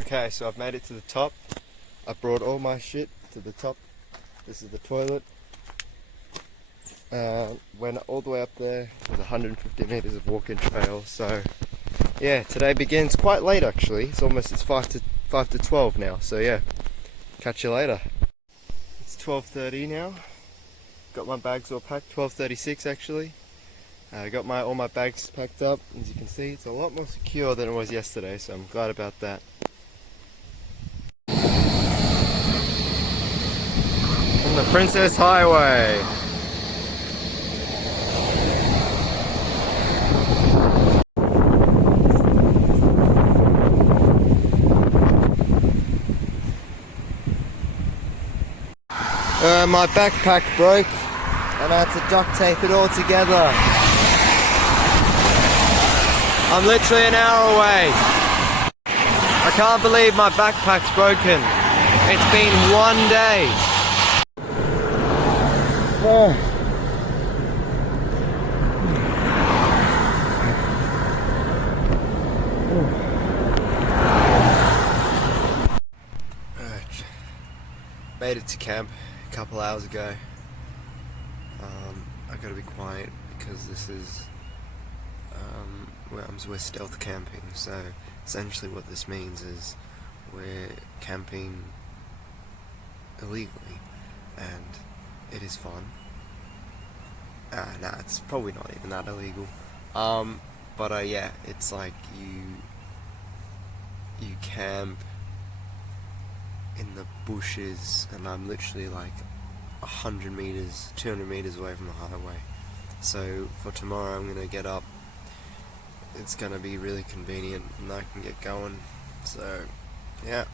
Okay, so I've made it to the top. I brought all my shit to the top. This is the toilet. Went all the way up there. There's 150 meters of walking trail. So yeah, today begins quite late actually. It's 5 to 12 now. So yeah, catch you later. It's 12:30 now. Got my bags all packed. 12:36 actually. I got all my bags packed up. As you can see, it's a lot more secure than it was yesterday. So I'm glad about that. On the Princess Highway. My backpack broke and I had to duct tape it all together. I'm literally an hour away. I can't believe my backpack's broken. It's been one day. Made it to camp a couple hours ago. I gotta be quiet because this is we're stealth camping. So essentially what this means is we're camping illegally, and it is fun. Nah, it's probably not even that illegal. But yeah, it's like you camp in the bushes, and I'm literally like 100 meters, 200 meters away from the highway. So for tomorrow I'm gonna get up. It's gonna be really convenient and I can get going. So yeah.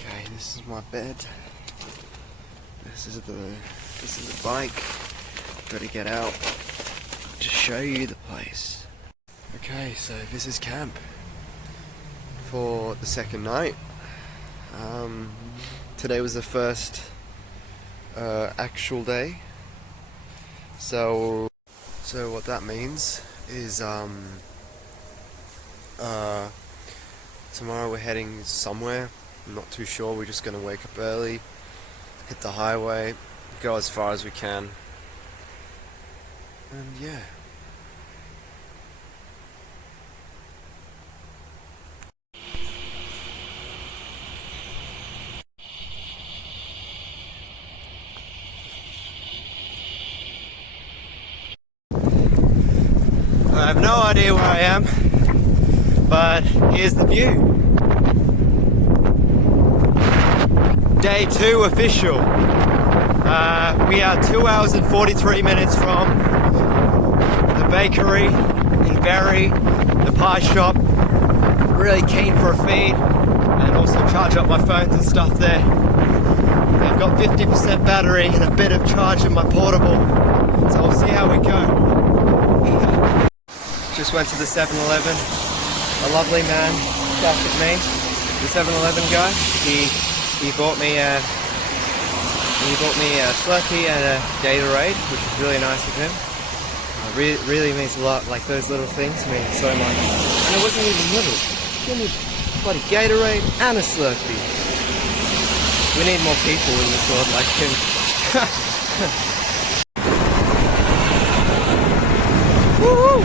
Okay, this is my bed. This is the bike. Gotta get out to show you the place. Okay, so this is camp for the second night. Today was the first actual day. So what that means is tomorrow we're heading somewhere. I'm not too sure. We're just gonna wake up early, hit the highway, go as far as we can, and yeah. I have no idea where I am, but here's the view. Day 2 official. We are 2 hours and 43 minutes from the bakery in Berry, the pie shop. Really keen for a feed and also charge up my phones and stuff there. I've got 50% battery and a bit of charge in my portable, so we'll see how we go. Just went to the 7-Eleven. A lovely man shouted me, the 7-Eleven guy. He bought me a Slurpee and a Gatorade, which is really nice of him. Really means a lot. Like, those little things mean so much. And it wasn't even little. Give me a bloody Gatorade and a Slurpee. We need more people in this world like him. Woohoo!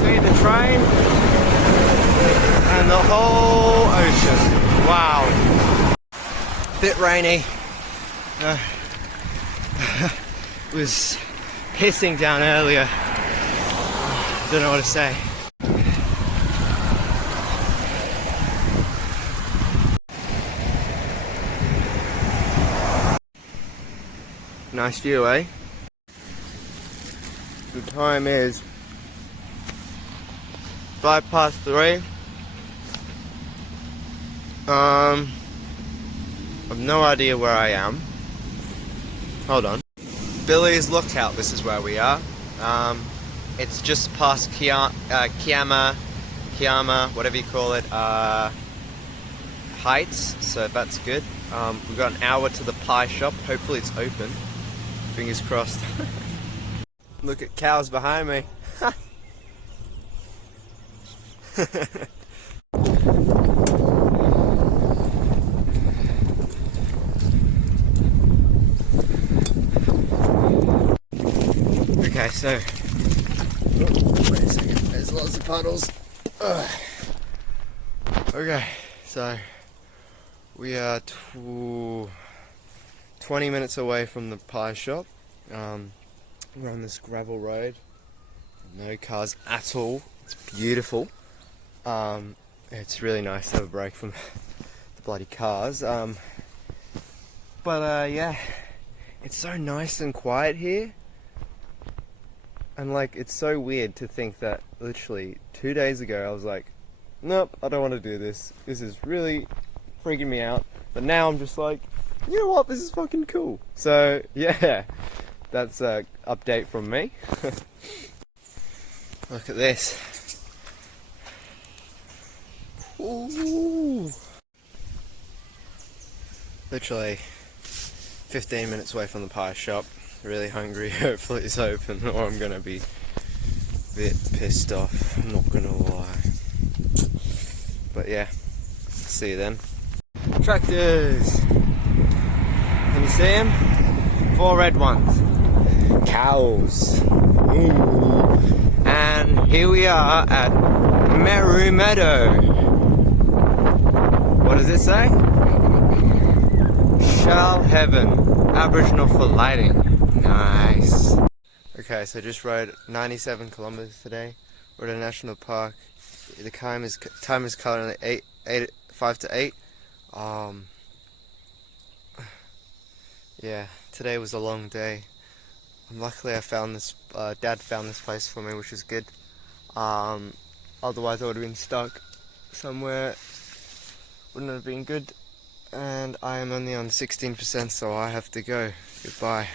See the train and the whole ocean. Wow. Bit rainy. It was pissing down earlier. Don't know what to say. Nice view, eh? The time is 3:05. I've no idea where I am. Hold on. Billy's Lookout, this is where we are. It's just past Kiama, whatever you call it. heights, so that's good. We've got an hour to the pie shop. Hopefully it's open. Fingers crossed. Look at cows behind me. Okay, so wait a second. There's lots of puddles. Ugh. Okay, so we are 20 minutes away from the pie shop. We're on this gravel road. No cars at all. It's beautiful. It's really nice to have a break from the bloody cars. Yeah, it's so nice and quiet here. And like, it's so weird to think that literally 2 days ago I was like, nope, I don't want to do this. This is really freaking me out. But now I'm just like, you know what, this is fucking cool. So yeah, that's an update from me. Look at this. Ooh. Literally 15 minutes away from the pie shop. Really hungry. Hopefully it's open, or I'm gonna be a bit pissed off. I'm not gonna lie. But yeah, see you then. Tractors. Can you see them? 4 red ones. Cows. Ooh. And here we are at Meru Meadow. What does it say? Shell Heaven. Aboriginal for lighting. Nice. Okay, so just rode 97 kilometers today. We're at a national park. The time is currently 5 to 8. Yeah, today was a long day. Luckily I found this, Dad found this place for me, which is good. Otherwise I would have been stuck somewhere. Wouldn't have been good. And I am only on 16%, so I have to go. Goodbye.